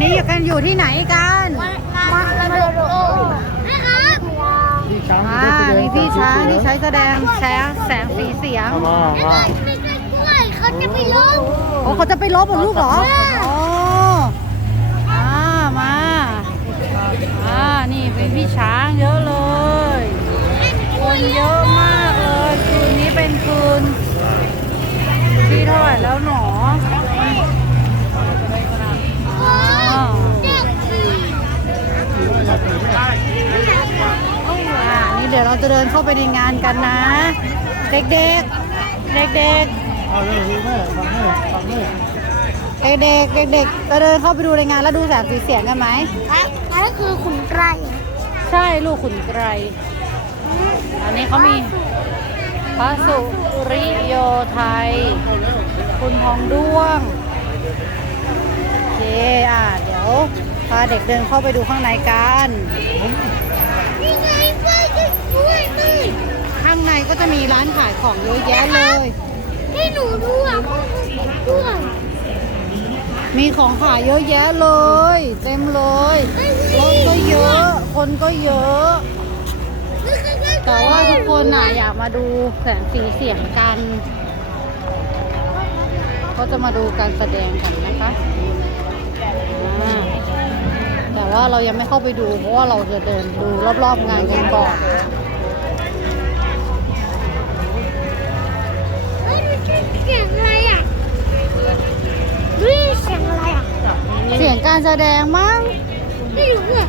นี้อยู่กันอยู่ที่ไหนกันมาระเบิดโลกนะครับพี่ช้างอ่ามีพี่ช้างที่ใช้แสดงแสงแสงสีเสียงมามาไม่ได้กล้วยเขาจะไปลบโอ้เขาจะไปลบเหรอลูกเหรอ ดี๋ยวเราจะเดินเข้าไปในงานกันนะ เด็กๆ เด็กเอาเลยแม่ฟังแม่ฟังแม่ๆเด็กๆเด็กๆจะเดินเข้าไปดูในงานแล้วดูแสงสีเสียงกันไหมครับอันนั้นคือขุนไกรใช่ลูกขุนไกรอันนี้เขามีพระสุริโยไทย คุณทองด้วงโอเคอะเดี๋ยวพาเด็กเดินเข้าไปดูข้างในกันนี่ไงกล้วยก็กล้วยนี่ ข้างในก็จะมีร้านขายของเยอะแยะเลย ให้หนูดูอะด้วยมีของขายเยอะแยะเลย เต็มเลยรถก็เยอะ คนก็เยอะ แต่ว่าทุกคนน่ะอยากมาดูแสงสีเสียงกัน ก็จะมาดูการแสดงกันนะคะอ่าแต่ว่าเรายังไม่เข้าไปดูเพราะว่าเราจะเดินดูรอบๆงานกันก่อน เฮ้ยดูเสียงอะไรอะดูเสียงอะไรอะ เสียง การแสดงมั้งไม่รู้อะ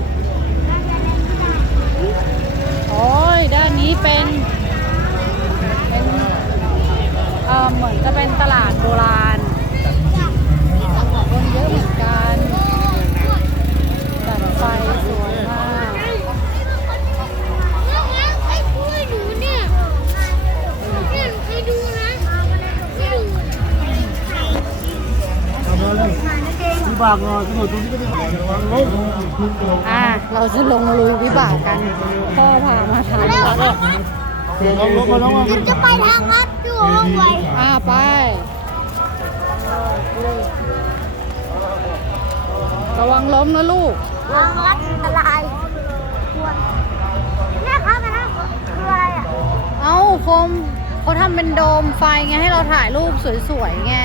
โอ้ยด้านนี้เป็นเป็นเอ่อเหมือนจะเป็นตลาดโบราณ บากหน่อยสมุดตรงนี้ก็ได้ระวังลอ่าเราจะลงลุยวิบากกัน พ่อพามาทำแล้วลงล้มมาแล้วมามันจะไปทางลัดอยู่ลงไปอ่าไประวังล้มนะลูกทางลัดอันตรายควรเนี่ครับอันนั้นคืออะไรอะเอ้าโฟมเขาทำเป็นโดมไฟไงให้เราถ่ายรูปสวยๆไง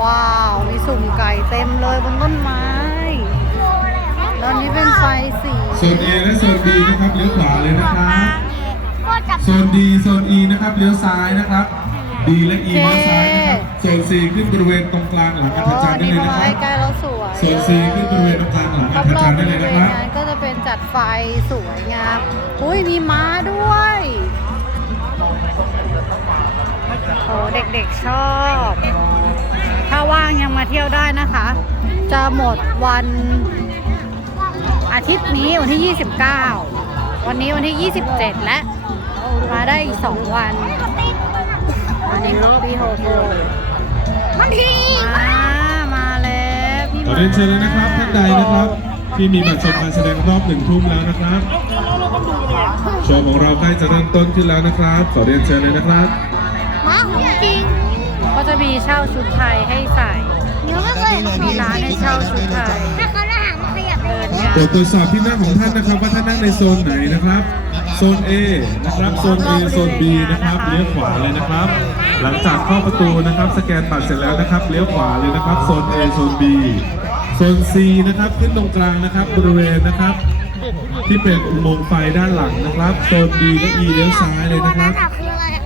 ว้าว มีสุ่มไก่เต็มเลยบนต้นไม้ แล้วอันนี้เป็นไฟสี โซน A และโซน B นะครับเลี้ยวขวาเลยนะครับก็จับโซน D โซน E นะครับเลี้ยวซ้ายนะครับ D และ E เลี้ยวซ้ายนะครับ โซน C ขึ้นบริเวณตรงกลางหลังอัโอ้ธจันทร์ได้นี่เลยพอนะครับใกล้ๆแล้วสวยโซน C ขึ้นบริเวณตรงกลางหลังรอัอบธๆจันทร์บได้เลริยเวนะณครับ งานก็จะเป็นจัดไฟสวยงาม อุ้ยมีม้าด้วยโอ้เด็กๆชอบ ถ้าว่างยังมาเที่ยวได้นะคะ จะหมดวันอาทิตย์นี้วันที่ 29 วันนี้วันที่ 27 และมาได้อีก 2 วัน อันนี้ของพี่โฮโฮมันทีมามาแล้วพี่ขอเรียนเชิญเลยนะครับท่านใดนะครับ ที่มีบัตรชมการแสดงรอบหนึ่งทุ่มแล้วนะครับโชว์ของเราใกล้จะเริ่มต้นขึ้นแล้วนะครับ ขอเรียนเชิญเลยนะครับมาของ จริงก็จะมีเช่าชุดไทยให้ใส่เดี๋ยวไม่เคยมีร้านให้เช่าชุดไทย ถ้าเขาจะหางขยับเลยโปรดตรวจสอบที่นั่งของท่านนะครับ ว่าท่านนั่งในโซนไหนนะครับ โซน A นะครับ โซน A โซน B นะครับ เลี้ยวขวาเลยนะครับ หลังจากเข้าประตูนะครับ สแกนบัตรเสร็จแล้วนะครับ เลี้ยวขวาเลยนะครับ โซน A โซน B โซน C นะครับ ขึ้นตรงกลางนะครับ บริเวณนะครับ ที่เป็นอุโมงค์ไฟด้านหลังนะครับ โซน D และ E เลี้ยวซ้ายเลยนะครับนั่นคืออะไรอะ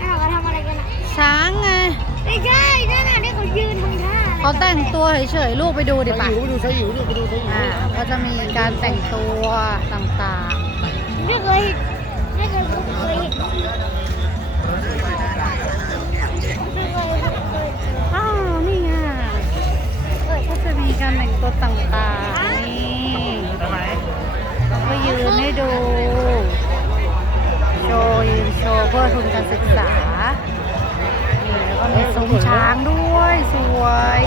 นั่นเขาทำอะไรกันอะ ช้างไง ไม่ใช่นั่นน่ะที่เขายืนทำท่าอะไรเขาแต่งตัวเฉยๆลูกไปดูดิป่ะหิวดูใช้หิวดูไปดูใช้หิวอ่าก็จะมีการแต่งตัวต่างไม่เคยไม่เคยเคยเห็นไม่เคยเคยๆอ้าว นี่ไงก็จะมีการแต่งตัวต่างๆ นี่ก็ยืนให้ดู โชว์ยืนโชว์เพื่อทุนการศึกษ ช้างด้วย สวย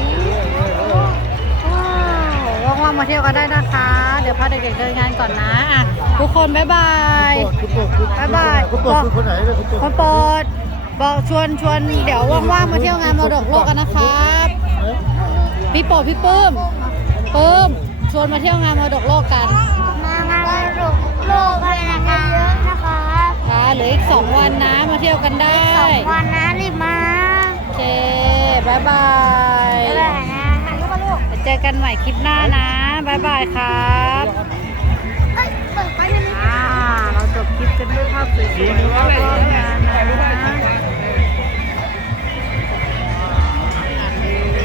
ว้าวว่างๆมาเที่ยวกันได้นะคะ เดี๋ยวพาเด็กๆเดินงานก่อนนะอะทุกคนบ๊ายบายคุณโปรดคุณบ๊ายบายคุณโปรดคุณคนไหนเนี่ยคุณโปรดคนโปรดบอกชวนชวนเดี๋ยวว่างๆมาเที่ยวงานมรดกโลกกันนะครับพี่โปรดพี่ปื้มเพิ่มชวนมาเที่ยวงานมรดกโลกกันมางานวันโลกโลกเลยนะคะเยอะนะครับค่ะเหลืออีกสองวันนะมาเที่ยวกันได้สองวันนะรีบมาโอ เคบายบายบ๊ายบายนะเจอกันใหม่คลิปหน้านะบายบายครับ